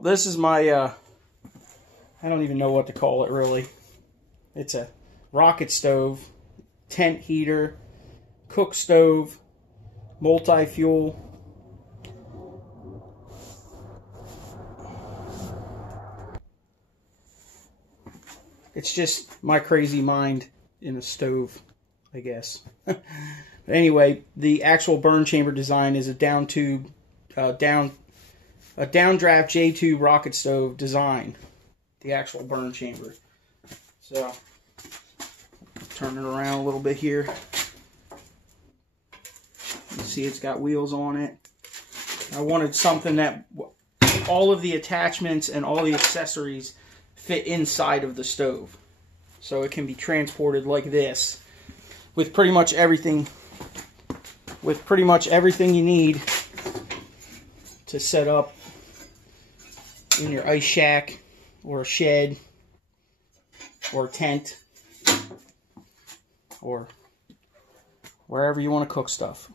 Well, this is my, I don't even know what to call it really. It's a rocket stove, tent heater, cook stove, multi-fuel. It's just my crazy mind in a stove, I guess. But anyway, the actual burn chamber design is a down tube, downdraft J-tube rocket stove design. The actual burn chamber. So, turn it around a little bit here. You see it's got wheels on it. I wanted something that all of the attachments and all the accessories fit inside of the stove. So it can be transported like this with pretty much everything you need to set up in your ice shack or a shed or a tent or wherever you want to cook stuff.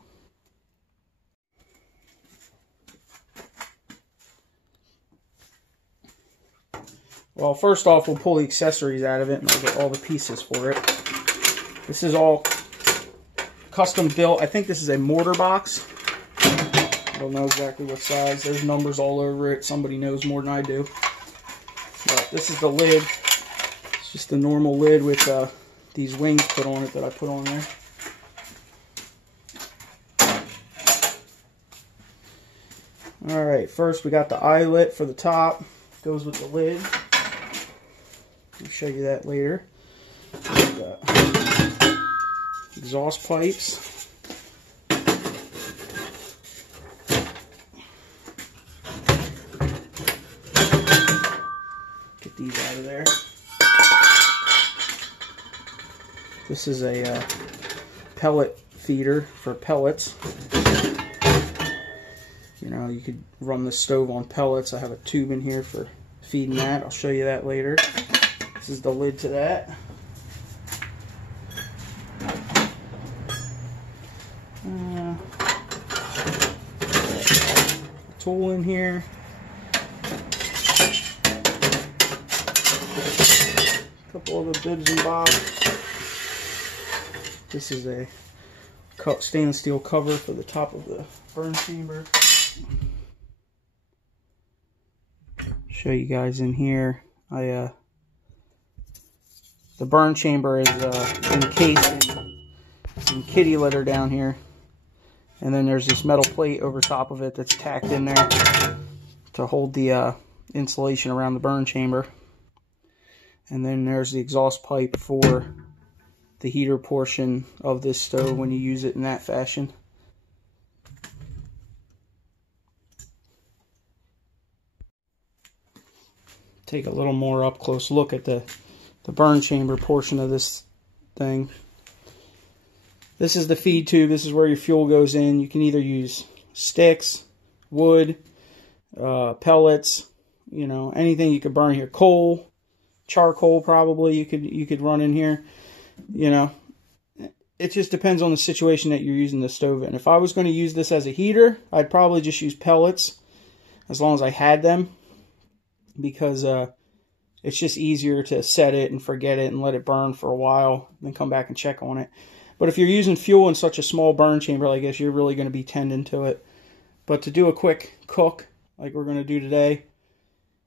Well, first off, we'll pull the accessories out of it and I'll get all the pieces for it. This is all custom built. I think this is a mortar box. I don't know exactly what size. There's numbers all over it. Somebody knows more than I do. But this is the lid. It's just a normal lid with these wings put on it that I put on there. Alright, first we got the eyelet for the top. Goes with the lid. I'll show you that later. Exhaust pipes. Get these out of there. This is a pellet feeder for pellets. You know, you could run the stove on pellets. I have a tube in here for feeding that. I'll show you that later. This is the lid to that. Tool in here. A couple other bibs and bobs. This is a stainless steel cover for the top of the burn chamber. Show you guys in here. The burn chamber is encased in some kitty litter down here, and then there's this metal plate over top of it that's tacked in there to hold the insulation around the burn chamber. And then there's the exhaust pipe for the heater portion of this stove when you use it in that fashion. Take a little more up close look at the burn chamber portion of this thing. This is the feed tube. This is where your fuel goes in. You can either use sticks, wood, pellets, you know, anything you could burn here. Coal, charcoal probably you could run in here. You know, it just depends on the situation that you're using the stove in. If I was going to use this as a heater, I'd probably just use pellets as long as I had them, because it's just easier to set it and forget it and let it burn for a while and then come back and check on it. But if you're using fuel in such a small burn chamber, I guess you're really going to be tending to it. But to do a quick cook like we're going to do today,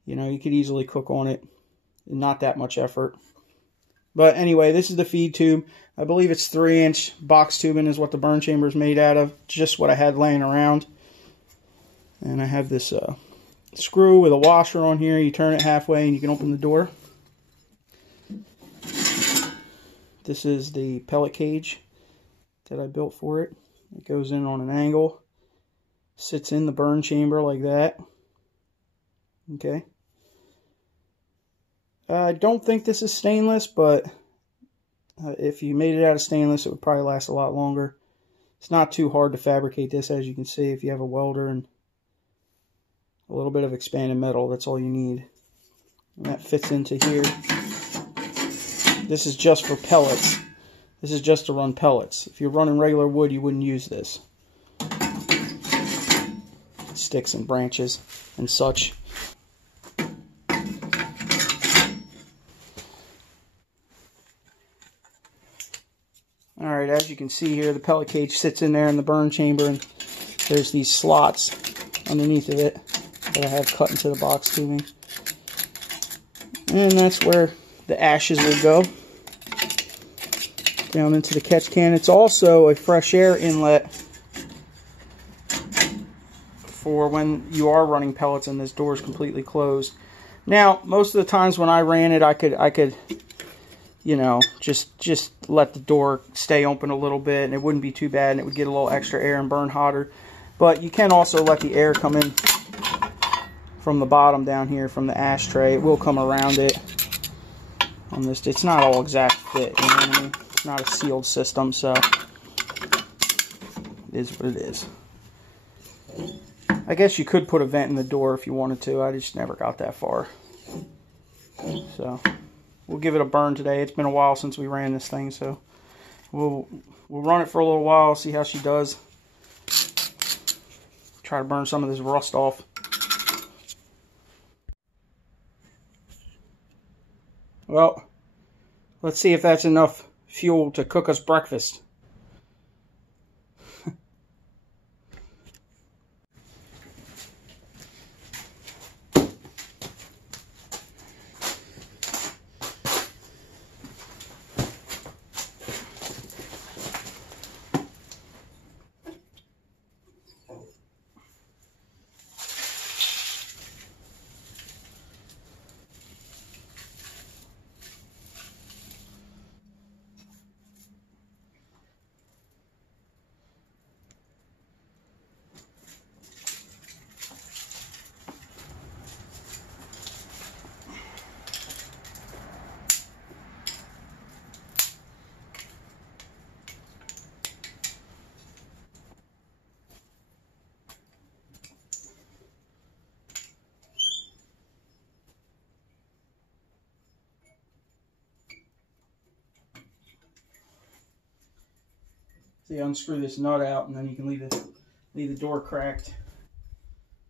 you know, you could easily cook on it and not that much effort. But anyway, this is the feed tube. I believe it's 3-inch box tubing is what the burn chamber is made out of. Just what I had laying around. And I have this screw with a washer on here. You turn it halfway and you can open the door. This is the pellet cage that I built for it. It goes in on an angle, sits in the burn chamber like that. Okay. I don't think this is stainless, but if you made it out of stainless, it would probably last a lot longer. It's not too hard to fabricate this, as you can see, if you have a welder and a little bit of expanded metal. That's all you need. And that fits into here. This is just for pellets. This is just to run pellets. If you're running regular wood, you wouldn't use this. Sticks and branches and such. Alright, as you can see here, the pellet cage sits in there in the burn chamber, and there's these slots underneath of it that I have cut into the box tubing. And that's where the ashes will go, down into the catch can. It's also a fresh air inlet for when you are running pellets and this door is completely closed. Now, most of the times when I ran it, I could, you know, just let the door stay open a little bit, and it wouldn't be too bad, and it would get a little extra air and burn hotter. But you can also let the air come in from the bottom down here from the ashtray. It will come around it on this. It's not all exact fit, you know what I mean? It's not a sealed system, so it is what it is. I guess you could put a vent in the door if you wanted to. I just never got that far. So we'll give it a burn today. It's been a while since we ran this thing, so we'll run it for a little while, see how she does. Try to burn some of this rust off. Well, let's see if that's enough fuel to cook us breakfast. So you unscrew this nut out, and then you can leave the door cracked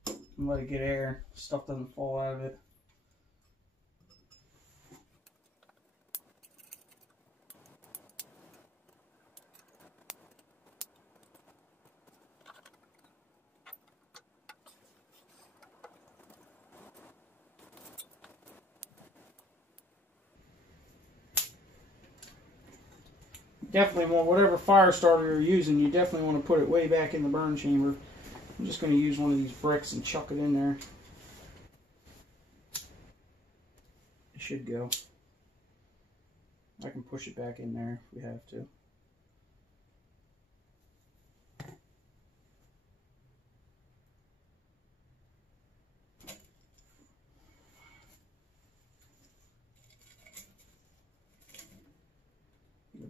and let it get air. Stuff doesn't fall out of it. Definitely want, whatever fire starter you're using, you definitely want to put it way back in the burn chamber. I'm just going to use one of these bricks and chuck it in there. It should go. I can push it back in there if we have to.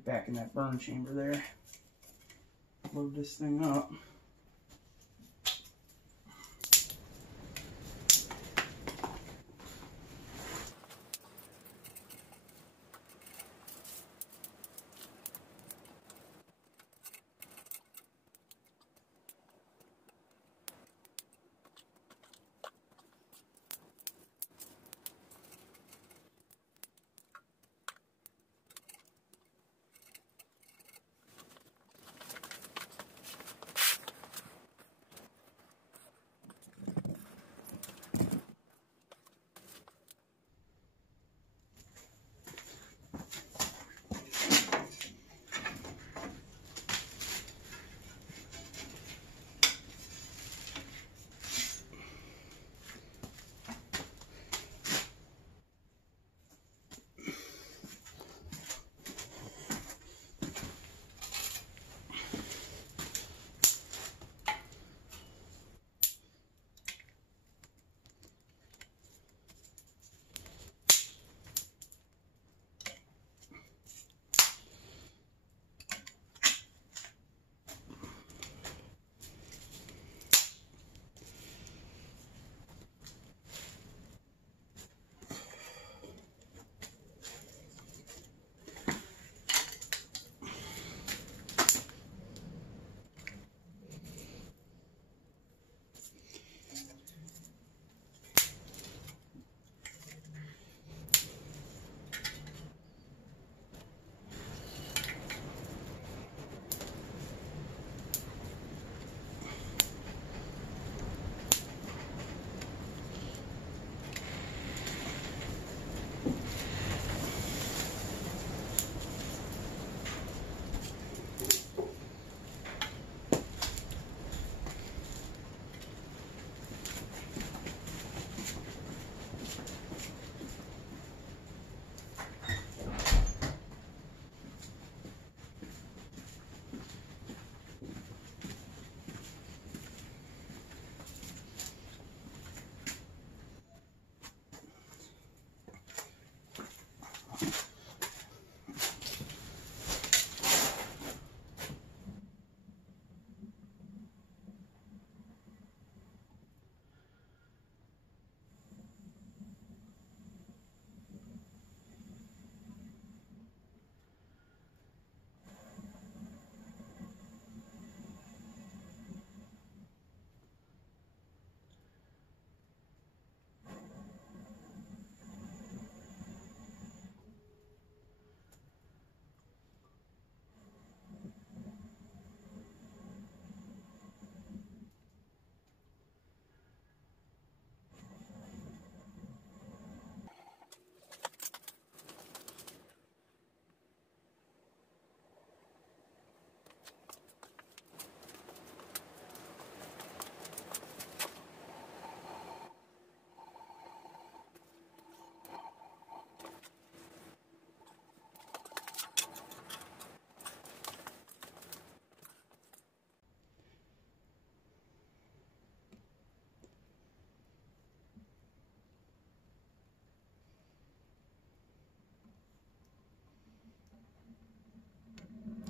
Back in that burn chamber there. Load this thing up.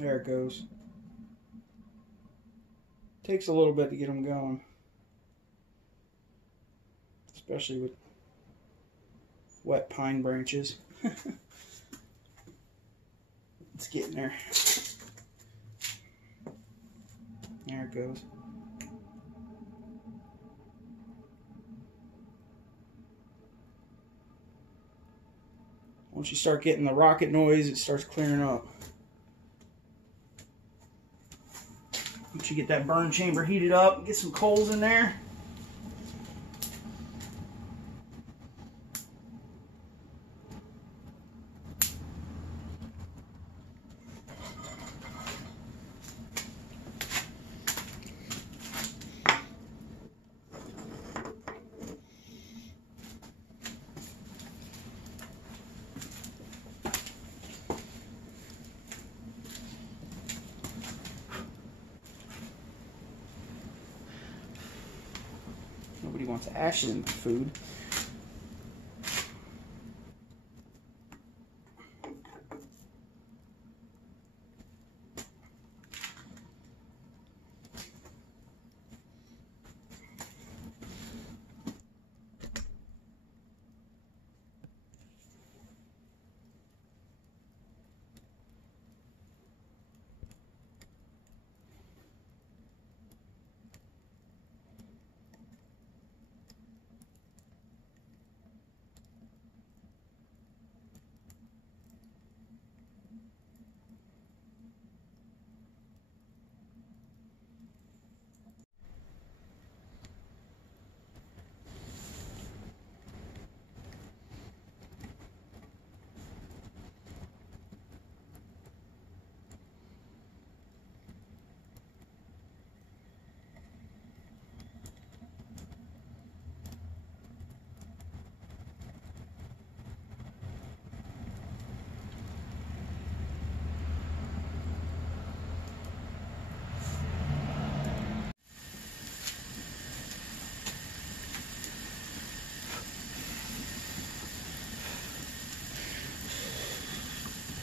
There it goes. Takes a little bit to get them going, especially with wet pine branches. It's getting there. There it goes. Once you start getting the rocket noise, it starts clearing up. Once you get that burn chamber heated up, get some coals in there. Nobody wants ashes in food.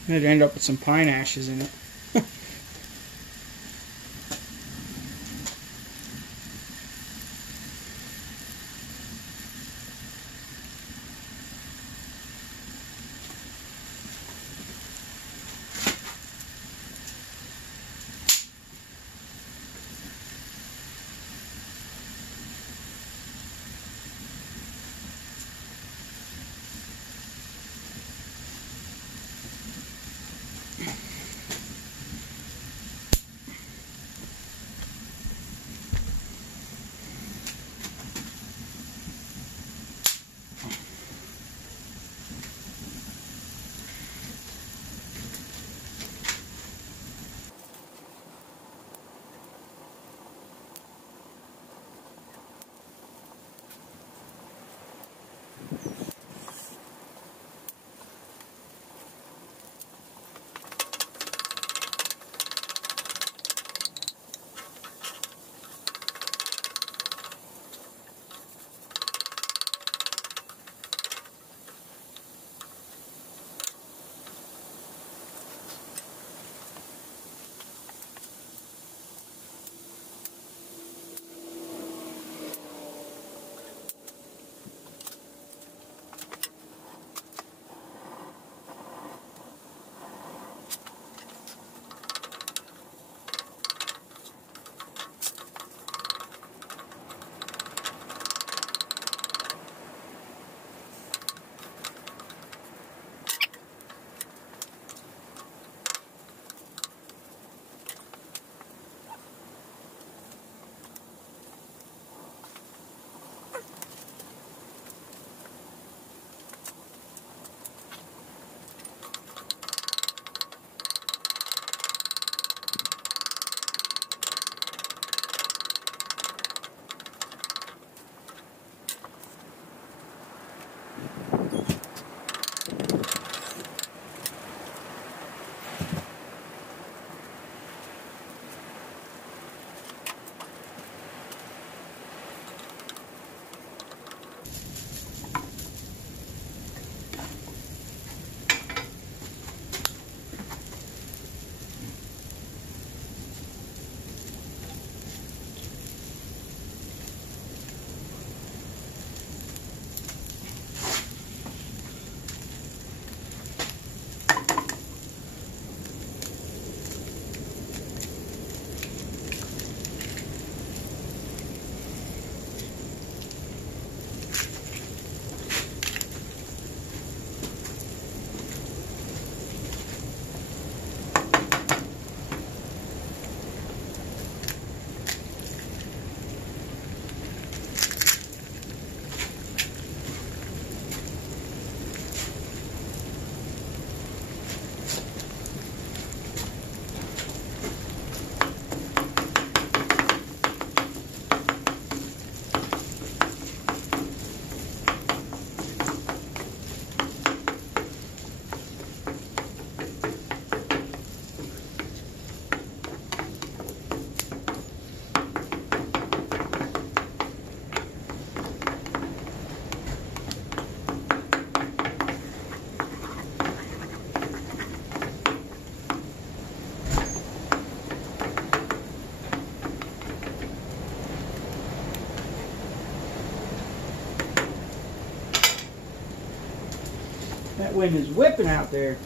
I'd end up with some pine ashes in it. wind is whipping out there.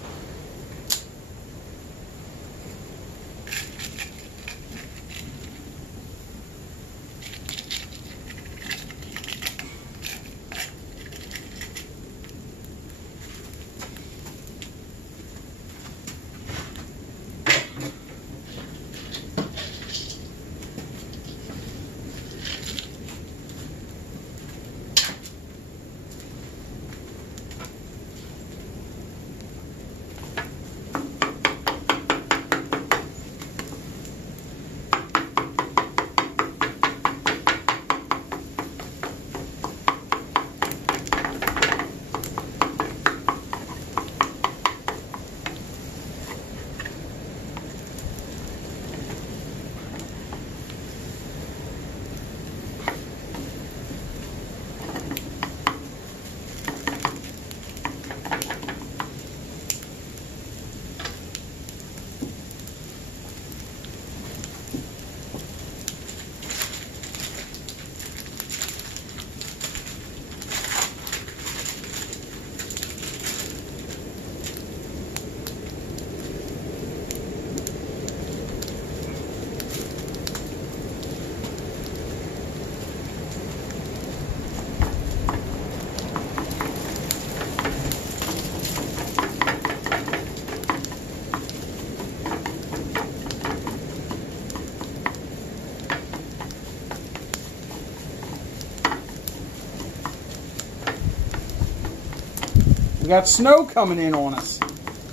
We got snow coming in on us.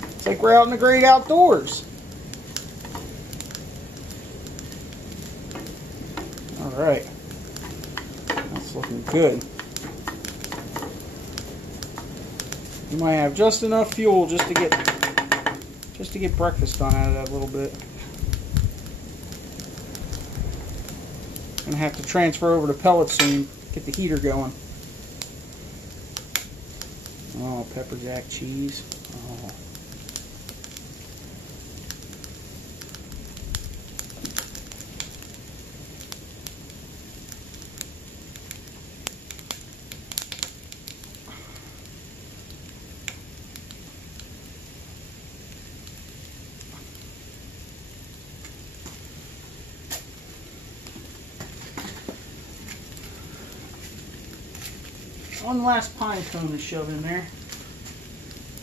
It's like we're out in the great outdoors. Alright. That's looking good. You might have just enough fuel just to get breakfast done out of that little bit. Gonna have to transfer over to pellets soon, get the heater going. Oh, pepper jack cheese. Oh. One last pine cone to shove in there.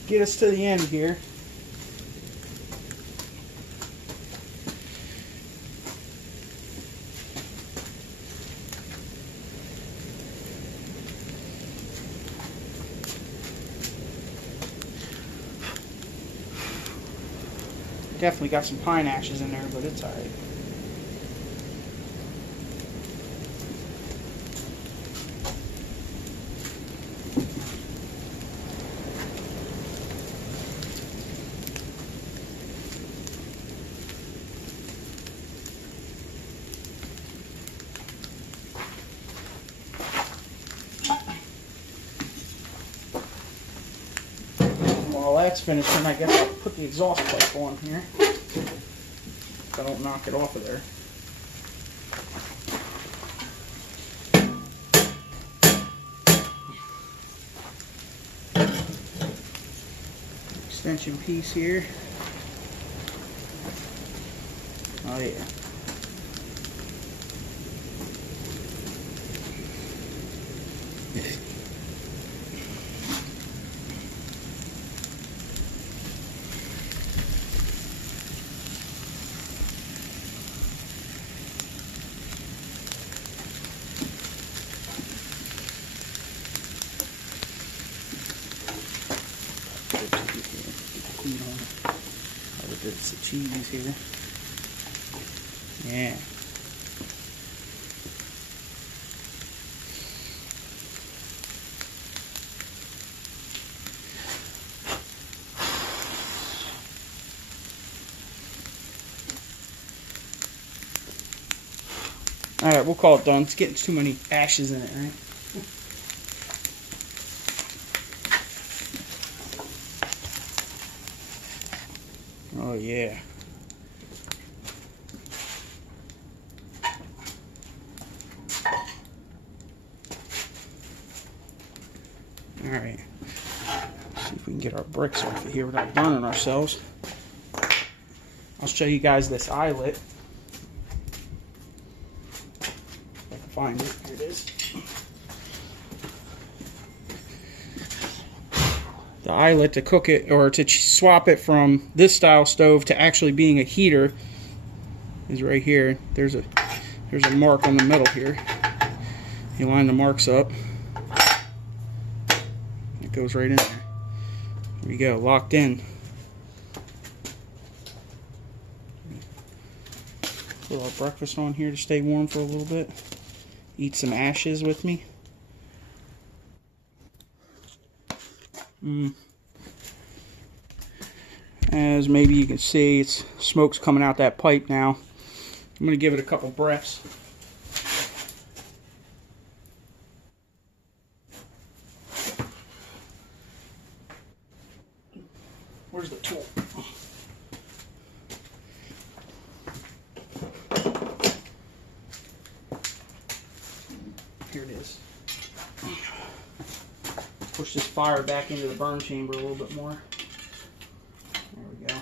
Get us to the end here. Definitely got some pine ashes in there, but it's alright. While that's finished, then I guess I'll put the exhaust pipe on here. If I don't knock it off of there. Extension piece here. Oh yeah. Bits of cheese here. Yeah. Alright, we'll call it done. It's getting too many ashes in it, right? Oh yeah. Alright. See if we can get our bricks off of here without burning ourselves. I'll show you guys this eyelet. If I can find it. Here it is. The eyelet to cook it, or to swap it from this style stove to actually being a heater, is right here. There's a mark on the middle here. You line the marks up. It goes right in there. There you go, locked in. Put our breakfast on here to stay warm for a little bit. Eat some ashes with me. As maybe you can see, it's smoke's coming out that pipe now. I'm going to give it a couple breaths. Where's the tool? Here it is. Push this fire back into the burn chamber a little bit more. There we go.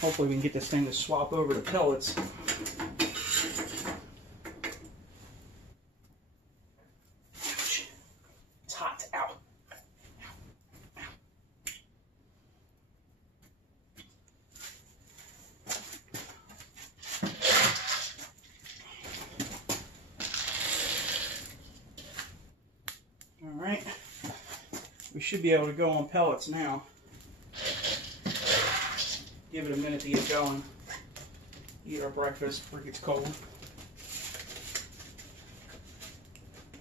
Hopefully we can get this thing to swap over to pellets. Ouch. It's hot. Ow. Ow. All right. We should be able to go on pellets now. Give it a minute to get going. Eat our breakfast before it gets cold.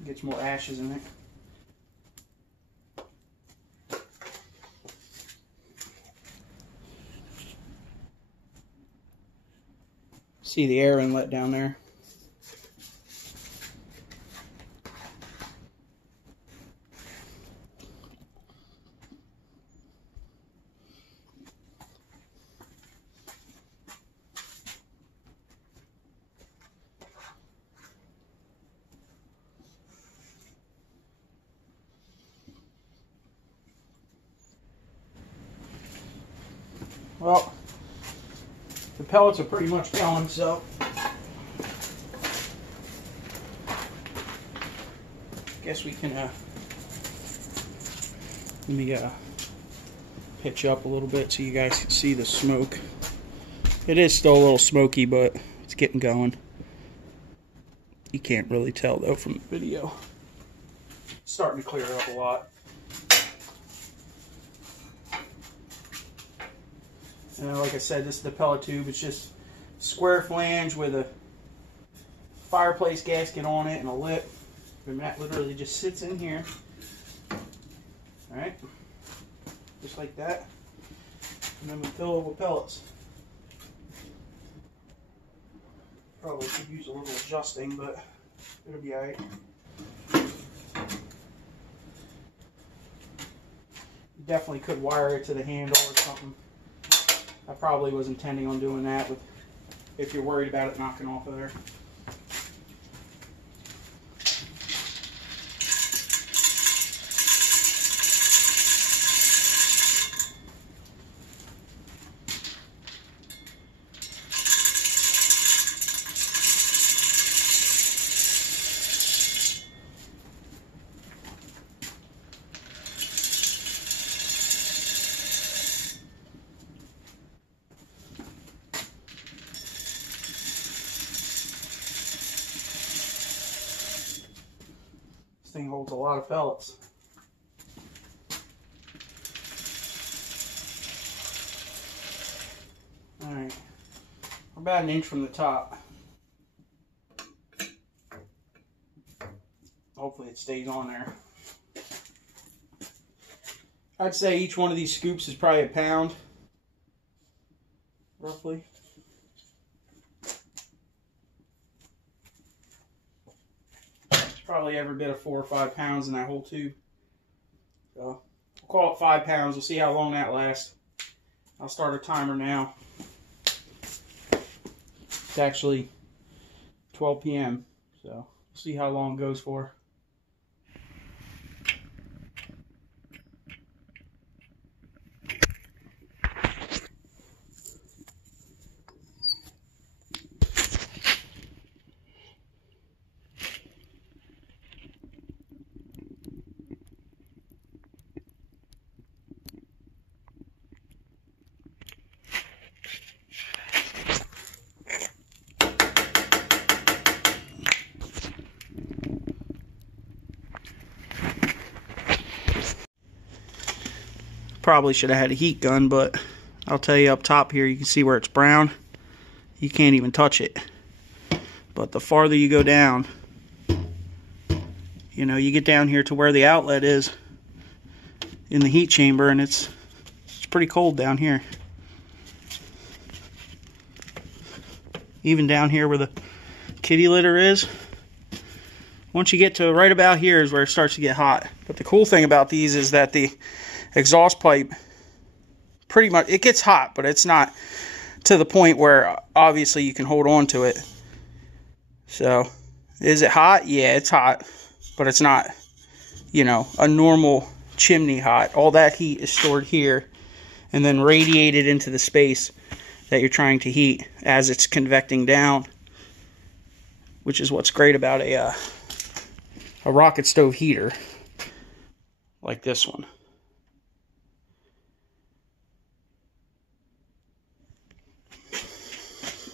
Gets more ashes in it. See the air inlet down there? Well, the pellets are pretty much going, so guess we can let me pitch up a little bit so you guys can see the smoke. It is still a little smoky, but it's getting going. You can't really tell though from the video. It's starting to clear up a lot. And like I said, this is the pellet tube. It's just square flange with a fireplace gasket on it and a lip. And that literally just sits in here. Alright. Just like that. And then we fill it with pellets. Probably could use a little adjusting, but it'll be alright. Definitely could wire it to the handle or something. I probably was intending on doing that if you're worried about it knocking off of there. This thing holds a lot of pellets. about an inch from the top. Hopefully it stays on there. I'd say each one of these scoops is probably a pound, roughly. It's probably every bit of 4 or 5 pounds in that whole tube. So we'll call it 5 pounds. We'll see how long that lasts. I'll start a timer now. It's actually 12 p.m. So we'll see how long it goes for. Probably should have had a heat gun, but I'll tell you, up top here you can see where it's brown. You can't even touch it. But the farther you go down, you know, you get down here to where the outlet is in the heat chamber, and it's pretty cold down here. Even down here where the kitty litter is, once you get to right about here is where it starts to get hot. But the cool thing about these is that the exhaust pipe, pretty much, it gets hot, but it's not to the point where obviously you can hold on to it. So, is it hot? Yeah, it's hot, but it's not, you know, a normal chimney hot. All that heat is stored here and then radiated into the space that you're trying to heat as it's convecting down, which is what's great about a rocket stove heater like this one.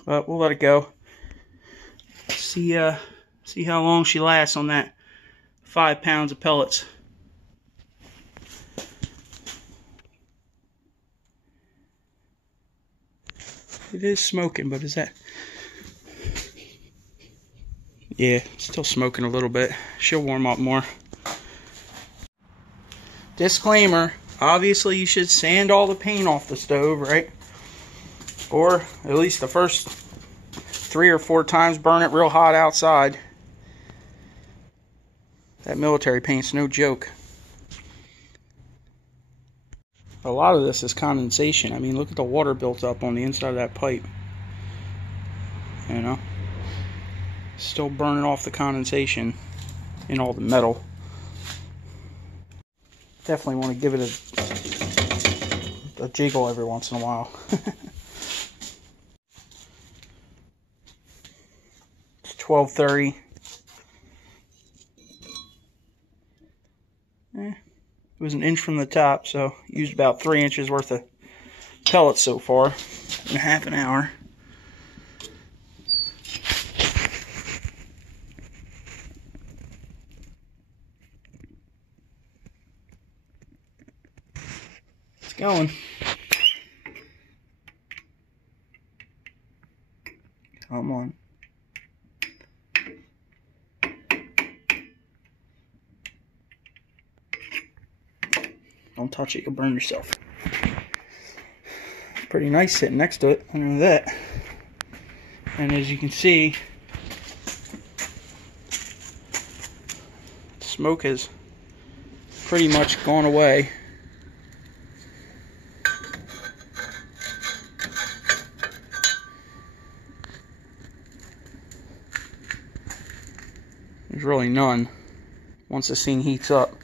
But we'll let it go. See how long she lasts on that 5 pounds of pellets. It is smoking, but is that... Yeah, still smoking a little bit. She'll warm up more. Disclaimer, obviously you should sand all the paint off the stove, right? Or at least the first 3 or 4 times, burn it real hot outside. That military paint's no joke. A lot of this is condensation. I mean, look at the water built up on the inside of that pipe. You know? Still burning off the condensation in all the metal. Definitely want to give it a jiggle every once in a while. It's 12:30. It was an inch from the top, so used about 3 inches worth of pellets so far in half an hour. It's going. Come on. Don't touch it, you'll burn yourself. Pretty nice sitting next to it, under that. And as you can see, smoke has pretty much gone away. There's really none once the thing heats up.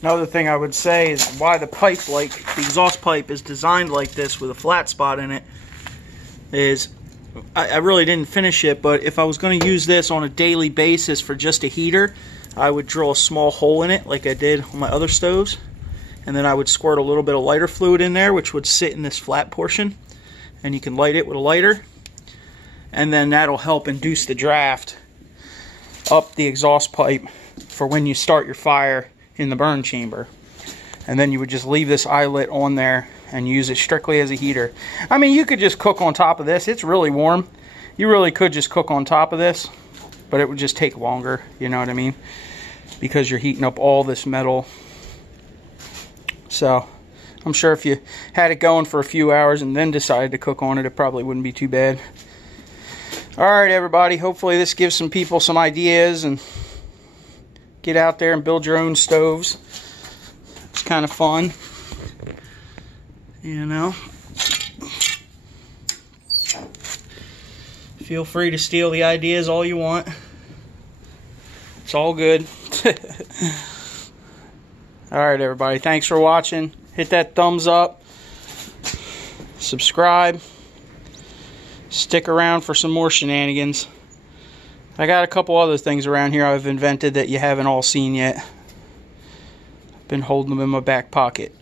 Another thing I would say is why the pipe, like the exhaust pipe, is designed like this with a flat spot in it is, I really didn't finish it, but if I was going to use this on a daily basis for just a heater, I would drill a small hole in it like I did on my other stoves, and then I would squirt a little bit of lighter fluid in there, which would sit in this flat portion, and you can light it with a lighter, and then that'll help induce the draft up the exhaust pipe for when you start your fire in the burn chamber. And then you would just leave this eyelet on there and use it strictly as a heater. I mean, you could just cook on top of this. It's really warm. You really could just cook on top of this, but it would just take longer, you know what I mean? Because you're heating up all this metal. So I'm sure if you had it going for a few hours and then decided to cook on it, it probably wouldn't be too bad. Alright everybody, hopefully this gives some people some ideas and get out there and build your own stoves. It's kind of fun, you know. Feel free to steal the ideas all you want. It's all good. Alright everybody, thanks for watching. Hit that thumbs up. Subscribe. Stick around for some more shenanigans. I got a couple other things around here I've invented that you haven't all seen yet. I've been holding them in my back pocket.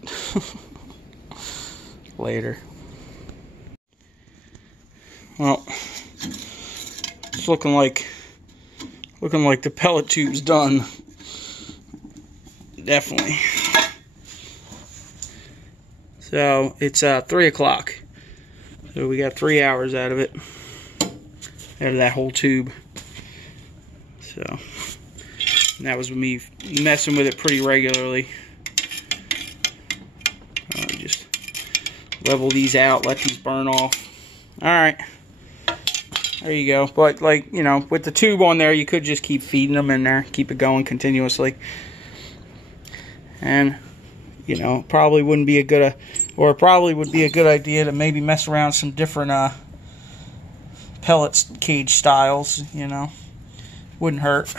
Later. Well, it's looking like the pellet tube's done. Definitely. So it's 3 o'clock. So we got 3 hours out of it. Out of that whole tube. So and that was me messing with it pretty regularly. Just level these out, let these burn off. Alright. There you go. But like, you know, with the tube on there, you could just keep feeding them in there, keep it going continuously. And you know, probably wouldn't be a good or probably would be a good idea to maybe mess around some different pellet cage styles, you know. Wouldn't hurt.